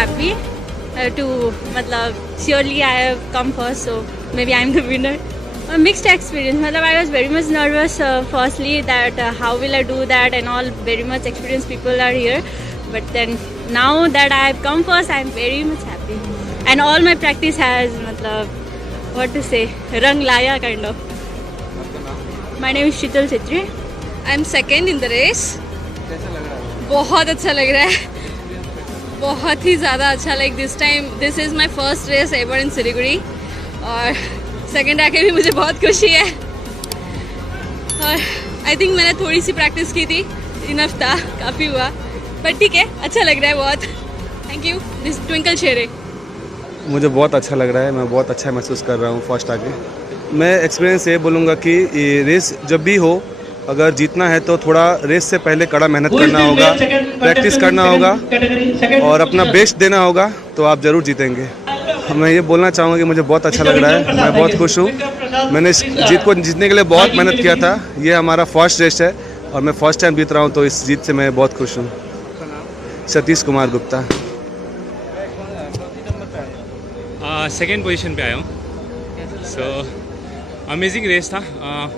happy to matlab surely I have come first, so maybe I am the winner. A mixed experience. Matlab I was very much nervous firstly that how will I do that and all. Very much experienced people are here, but then now that I have come first, I am very much happy. And all my practice has matlab what to say rang laya kind of. My name is Sheetal Chhetri. I am second in the race. कैसा लग रहा है? बहुत अच्छा लग रहा है, बहुत ही ज़्यादा अच्छा. Like this time this is my first race ever in Siliguri और सेकेंड आके भी मुझे बहुत खुशी है. और आई थिंक मैंने थोड़ी सी प्रैक्टिस की थी, इनफ था, काफ़ी हुआ, पर ठीक है, अच्छा लग रहा है बहुत. Thank you. दिस ट्विंकल शेरे. मुझे बहुत अच्छा लग रहा है, मैं बहुत अच्छा महसूस कर रहा हूँ फर्स्ट आके. मैं एक्सपीरियंस ये बोलूँगा कि ये रेस जब भी हो, अगर जीतना है तो थोड़ा रेस से पहले कड़ा मेहनत करना होगा, प्रैक्टिस करना होगा और अपना बेस्ट देना होगा, तो आप ज़रूर जीतेंगे. मैं ये बोलना चाहूँगा कि मुझे बहुत अच्छा लग रहा है, मैं बहुत खुश हूँ. मैंने इस जीत को जीतने के लिए बहुत मेहनत किया था. ये हमारा फर्स्ट रेस है और मैं फर्स्ट टाइम जीत रहा हूँ, तो इस जीत से मैं बहुत खुश हूँ. सतीश कुमार गुप्ता. सेकेंड पोजीशन पे आया हूँ. सो अमेजिंग रेस था,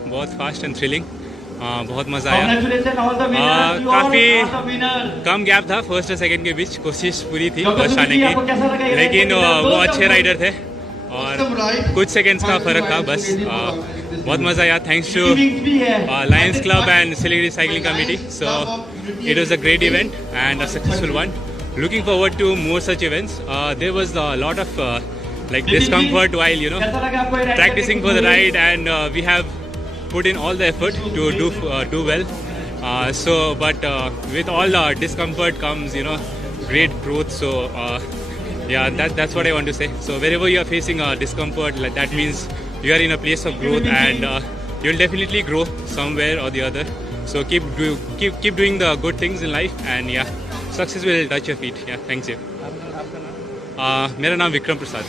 बहुत फास्ट एंड थ्रिलिंग. बहुत मज़ा आया. काफ़ी कम गैप था फर्स्ट और सेकंड के बीच. कोशिश पूरी थी फर्स्ट आने की, लेकिन वो अच्छे राइडर थे और कुछ सेकंड्स का फ़र्क था बस. बहुत मज़ा आया. Thanks to Lions Club and Siliguri cycling committee. So it was a great event and a successful one. Looking forward to more such events. There was a lot of like discomfort while practicing for the ride, and we have put in all the effort to do well. But with all the discomfort comes great growth. So yeah, that's what I want to say. So wherever you are facing discomfort, like that means you are in a place of growth, and you'll definitely grow somewhere or the other. So keep doing the good things in life, and yeah, success will touch your feet. Yeah, thanks you. मेरा नाम विक्रम प्रसाद.